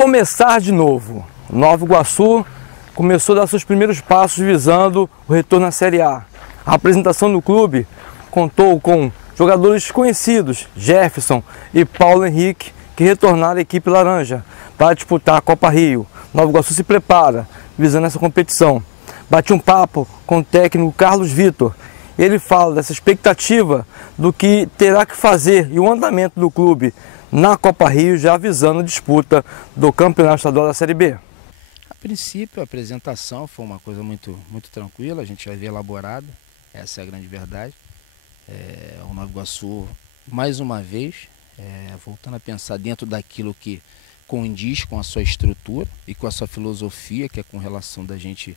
Começar de novo. Nova Iguaçu começou a dar seus primeiros passos visando o retorno à Série A. A apresentação do clube contou com jogadores conhecidos, Jefferson e Paulo Henrique, que retornaram à equipe laranja para disputar a Copa Rio. Nova Iguaçu se prepara visando essa competição. Bati um papo com o técnico Carlos Vitor. Ele fala dessa expectativa do que terá que fazer e o andamento do clube na Copa Rio, já visando a disputa do Campeonato Estadual da Série B. A princípio, a apresentação foi uma coisa muito tranquila, a gente já havia elaborado, essa é a grande verdade. O Nova Iguaçu, mais uma vez, voltando a pensar dentro daquilo que condiz com a sua estrutura e com a sua filosofia, que é com relação da gente,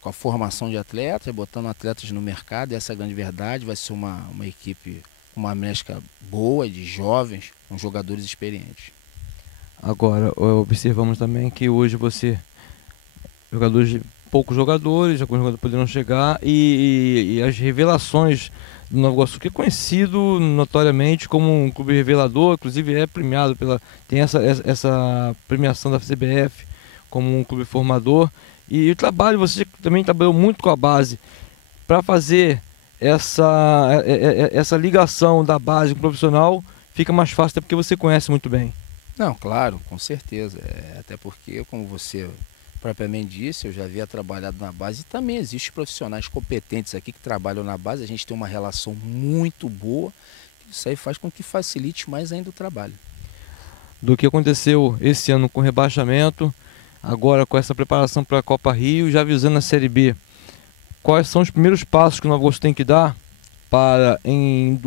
com a formação de atletas, botando atletas no mercado, essa é a grande verdade. Vai ser uma equipe, uma mescla boa de jovens, com jogadores experientes. Agora, observamos também que hoje poucos jogadores, alguns jogadores poderão chegar e as revelações do Nova Iguaçu, que é conhecido notoriamente como um clube revelador, inclusive é premiado tem essa premiação da CBF como um clube formador. E o trabalho, você também trabalhou muito com a base para fazer essa ligação da base com o profissional, fica mais fácil até porque você conhece muito bem. Não, claro, com certeza. Até porque, como você propriamente disse, eu já havia trabalhado na base e também existem profissionais competentes aqui que trabalham na base. A gente tem uma relação muito boa, isso aí faz com que facilite mais ainda o trabalho. Do que aconteceu esse ano com o rebaixamento, agora com essa preparação para a Copa Rio, já visando a Série B, quais são os primeiros passos que o Nova Iguaçu tem que dar para em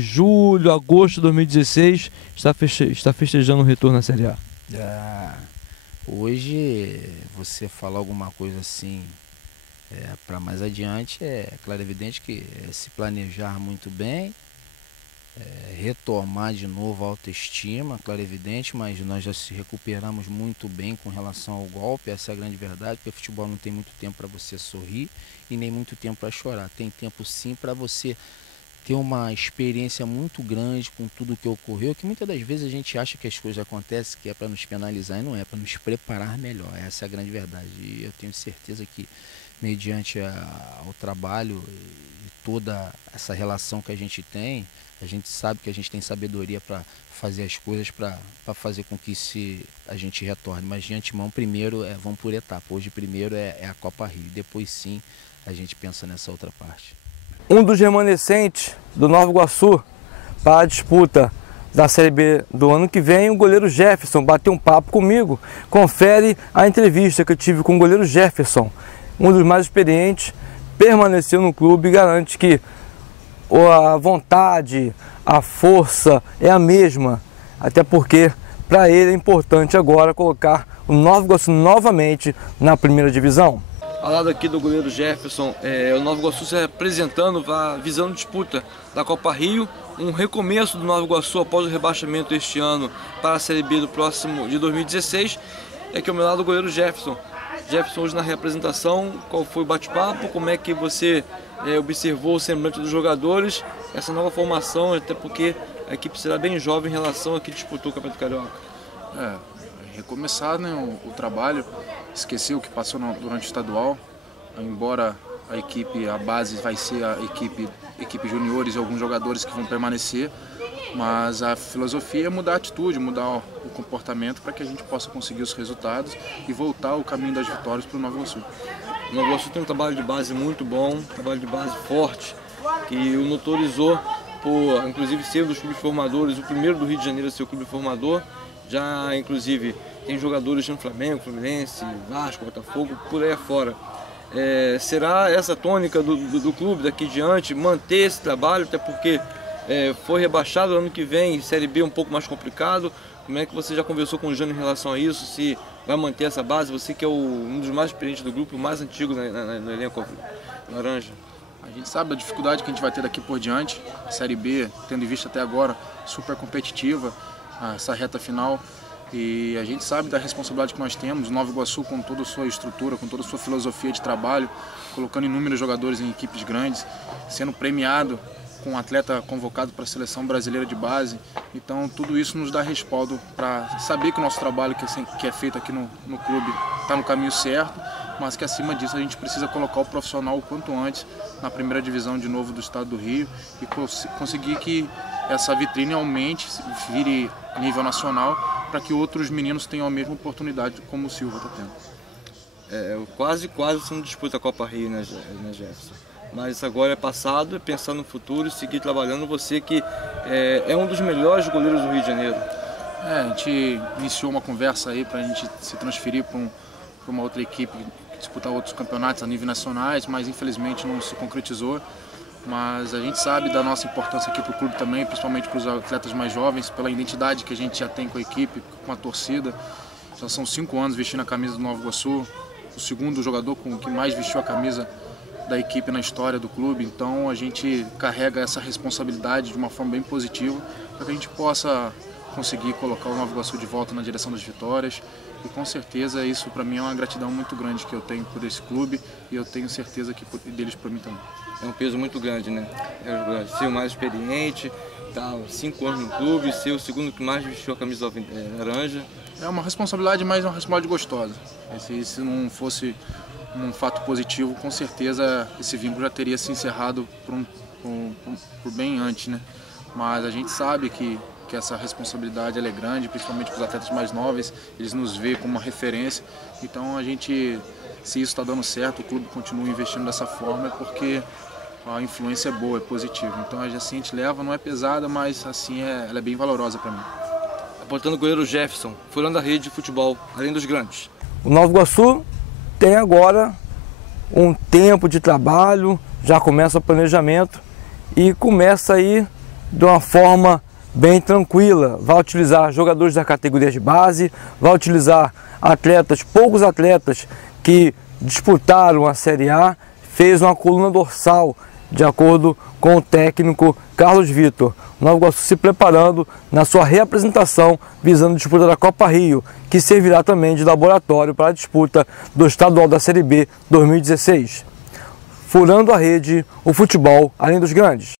julho, agosto de 2016 estar festejando o retorno à Série A? Hoje, você falar alguma coisa assim para mais adiante, é claro, evidente que se planejar muito bem, retomar de novo a autoestima, claro, evidente, mas nós já se recuperamos muito bem com relação ao golpe, essa é a grande verdade, porque o futebol não tem muito tempo para você sorrir e nem muito tempo para chorar, tem tempo sim para você ter uma experiência muito grande com tudo que ocorreu, que muitas das vezes a gente acha que as coisas acontecem que é para nos penalizar e não é, para nos preparar melhor, essa é a grande verdade. E eu tenho certeza que mediante ao trabalho e toda essa relação que a gente tem, a gente sabe que a gente tem sabedoria para fazer as coisas, para fazer com que a gente retorne. Mas de antemão, primeiro, vamos por etapa. Hoje, primeiro é a Copa Rio. Depois, sim, a gente pensa nessa outra parte. Um dos remanescentes do Nova Iguaçu para a disputa da Série B do ano que vem, o goleiro Jefferson bateu um papo comigo. Confere a entrevista que eu tive com o goleiro Jefferson, um dos mais experientes, permaneceu no clube e garante que a vontade, a força é a mesma, até porque para ele é importante agora colocar o Nova Iguaçu novamente na primeira divisão. Ao lado aqui do goleiro Jefferson, o Nova Iguaçu se apresentando, visando disputa da Copa Rio, um recomeço do Nova Iguaçu após o rebaixamento este ano para a Série B do próximo de 2016. Aqui ao meu lado o goleiro Jefferson. Jefferson, hoje na representação, qual foi o bate-papo, como é que você observou o semblante dos jogadores, essa nova formação, até porque a equipe será bem jovem em relação a que disputou o Campeonato Carioca? Recomeçar, né, o trabalho, esquecer o que passou durante o estadual, embora a base vai ser a equipe juniores e alguns jogadores que vão permanecer, mas a filosofia é mudar a atitude, mudar o comportamento para que a gente possa conseguir os resultados e voltar o caminho das vitórias para o Nova Iguaçu. O Nova Iguaçu tem um trabalho de base muito bom, um trabalho de base forte, que o notorizou por, inclusive, ser um dos clubes formadores, o primeiro do Rio de Janeiro a ser o clube formador. Já, inclusive, tem jogadores no Flamengo, Fluminense, Vasco, Botafogo, por aí afora. Será essa tônica do clube daqui em diante, manter esse trabalho, até porque foi rebaixado ano que vem, Série B um pouco mais complicado. Como é que você já conversou com o Jânio em relação a isso? Se vai manter essa base, você que é um dos mais experientes do grupo, o mais antigo no elenco laranja? A gente sabe da dificuldade que a gente vai ter daqui por diante, a Série B, tendo em vista até agora, super competitiva, essa reta final. E a gente sabe da responsabilidade que nós temos, o Nova Iguaçu com toda a sua estrutura, com toda a sua filosofia de trabalho, colocando inúmeros jogadores em equipes grandes, sendo premiado com um atleta convocado para a seleção brasileira de base. Então tudo isso nos dá respaldo para saber que o nosso trabalho que é feito aqui no clube está no caminho certo, mas que acima disso a gente precisa colocar o profissional o quanto antes na primeira divisão de novo do estado do Rio e conseguir que essa vitrine aumente, vire nível nacional, para que outros meninos tenham a mesma oportunidade como o Silva está tendo. Quase você não disputa a Copa Rio, né, Jefferson? Mas agora é passado, é pensar no futuro e seguir trabalhando. Você que é um dos melhores goleiros do Rio de Janeiro. A gente iniciou uma conversa aí para a gente se transferir para uma outra equipe, disputar outros campeonatos a nível nacionais, mas infelizmente não se concretizou. Mas a gente sabe da nossa importância aqui para o clube também, principalmente para os atletas mais jovens, pela identidade que a gente já tem com a equipe, com a torcida. Já são 5 anos vestindo a camisa do Nova Iguaçu, o segundo jogador que mais vestiu a camisa da equipe na história do clube, então a gente carrega essa responsabilidade de uma forma bem positiva para que a gente possa conseguir colocar o Nova Iguaçu de volta na direção das vitórias, e com certeza isso para mim é uma gratidão muito grande que eu tenho por esse clube, e eu tenho certeza que deles por mim também. É um peso muito grande, né? Ser o mais experiente, tá 5 anos no clube, ser o segundo que mais vestiu a camisa laranja. É uma responsabilidade, mas uma responsabilidade gostosa. Se não fosse um fato positivo, com certeza esse vínculo já teria se encerrado por bem antes, né? Mas a gente sabe que essa responsabilidade ela é grande, principalmente para os atletas mais novos, eles nos veem como uma referência. Então a gente, se isso está dando certo, o clube continua investindo dessa forma, é porque a influência é boa, é positiva. Então assim a gente leva, não é pesada, mas assim ela é bem valorosa para mim. Apontando o goleiro Jefferson, furando a rede de futebol, além dos grandes. O Nova Iguaçu tem agora um tempo de trabalho, já começa o planejamento e começa aí de uma forma bem tranquila. Vai utilizar jogadores da categoria de base, vai utilizar poucos atletas que disputaram a Série A, fez uma coluna dorsal de acordo com o técnico Carlos Vitor. O Nova Iguaçu se preparando na sua reapresentação visando a disputa da Copa Rio, que servirá também de laboratório para a disputa do estadual da Série B 2016. Furando a rede, o futebol além dos grandes.